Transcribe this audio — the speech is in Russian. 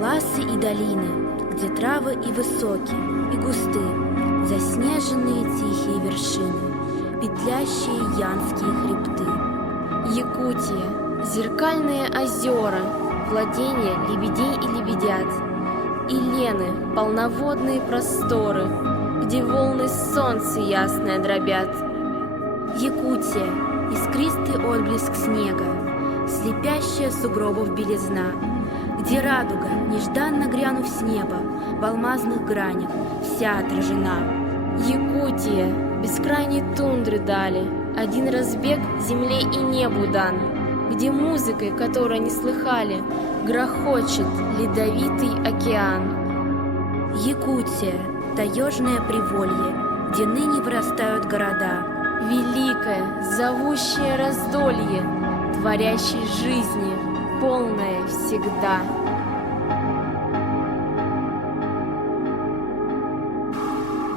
Ласы и долины, где травы и высокие, и густы, заснеженные тихие вершины, петлящие янские хребты. Якутия, зеркальные озера, владения лебедей и лебедят, и Лены, полноводные просторы, где волны солнца ясное дробят. Якутия, искристый отблеск снега, слепящая сугробов белизна, где радуга, нежданно грянув с неба, в алмазных гранях вся отражена. Якутия, бескрайней тундры дали, один разбег земле и небу дан, где музыкой, которой не слыхали, грохочет ледовитый океан. Якутия, таежное приволье, где ныне вырастают города, великое, зовущее раздолье, творящей жизни, полное всегда.